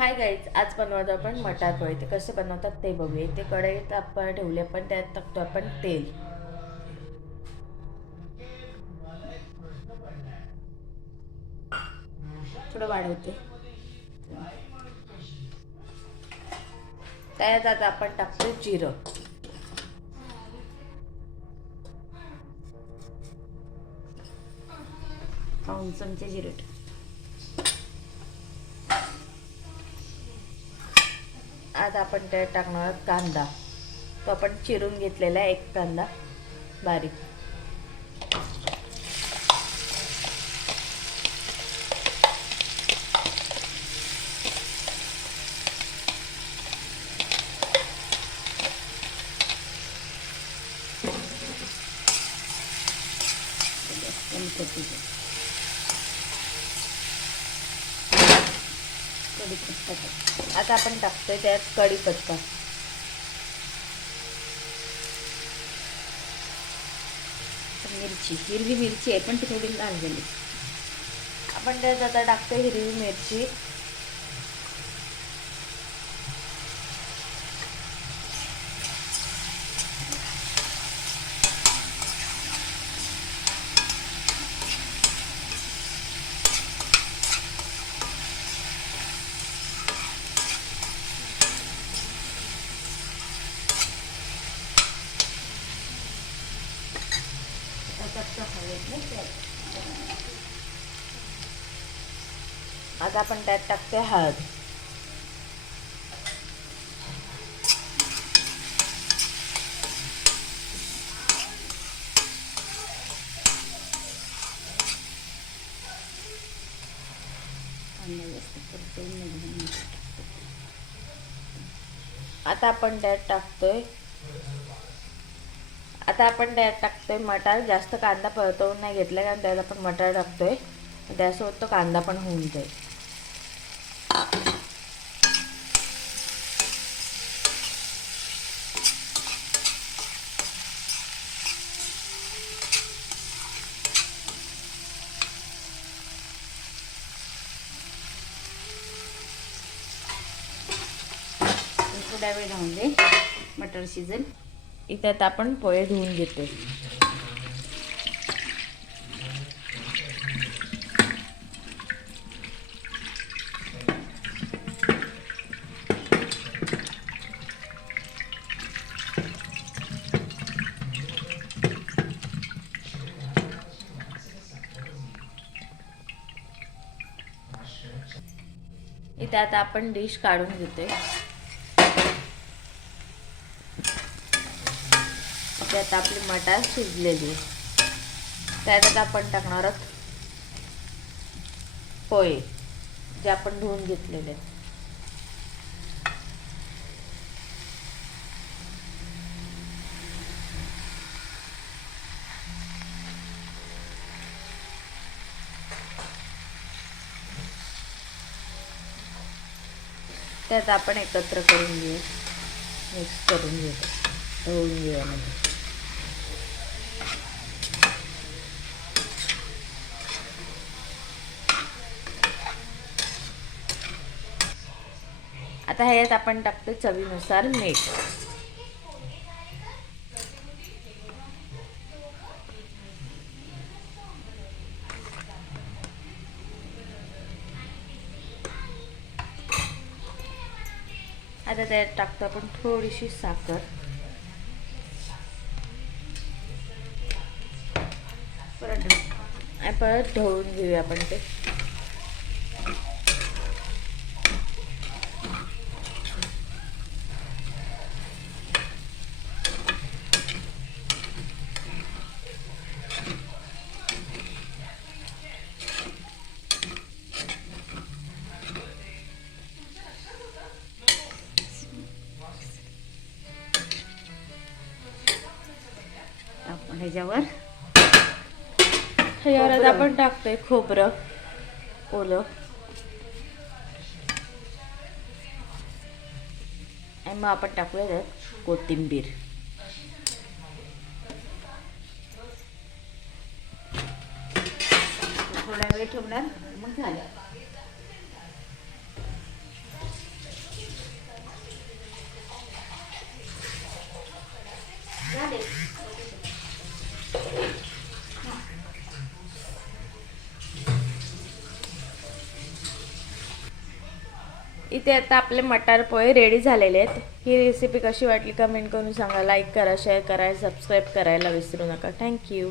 Hi guys, आज बनवतो आपण मटार पोहे. ते कसे बनवतात ते बघूया. ते कढईत आपण ठेवले, पण त्यात टाकतो आपण तेल. थोडं वाढवते. त्यात आता आपण टाकतो जिरं. पाऊण चमचे जिरं. आता आपण त्यात टाकणार कांदा. तो आपण चिरून घेतलेला एक कांदा बारीक. कढीपत्ता. आता आपण टाकतोय त्यात कढीपत्ता. मिरची, हिरवी मिरची आहे पण ती थोडी लाल झाली. आपण त्यात आता टाकतोय हिरवी मिरची. आता आपण त्यात टाकतोय हळद. आता आपण त्यात टाकतोय मटार. जास्त कांदा परतवून नाही घेतला, कारण त्यात आपण मटार टाकतोय. त्यासोबत तो कांदा पण होऊन जाईल. थोड्या वेळ राहून दे, मटर शिजेल. इथं आपण पोहे धुवून घेतो. इथे आता आपण डिश काढून घेतोय. त्यात आपली मटार शिजलेली. त्यात आता आपण टाकणार आहोत पोहे, जे आपण धुवून घेतलेले. त्यात आपण एकत्र करून घेऊ, मिक्स करून घेऊ, ढवळून घेऊया. आता ह्यात आपण टाकतो चवीनुसार मीठ. आता त्यात टाकतो आपण थोडीशी साखर. परत ढवळून घेऊया आपण ते. ह्याच्यावर आपण टाकतोय खोबरं ओलं. आणि मग आपण टाकूया त्यात कोथिंबीर. थोडा वेळ ठेवणार, मग झालं. इथे आता आपले मटार पोहे रेडी झालेले आहेत. ही रेसिपी कशी वाटली कमेंट करून सांगा. लाईक करा, शेअर करा, सबस्क्राईब करायला विसरू नका. थँक्यू.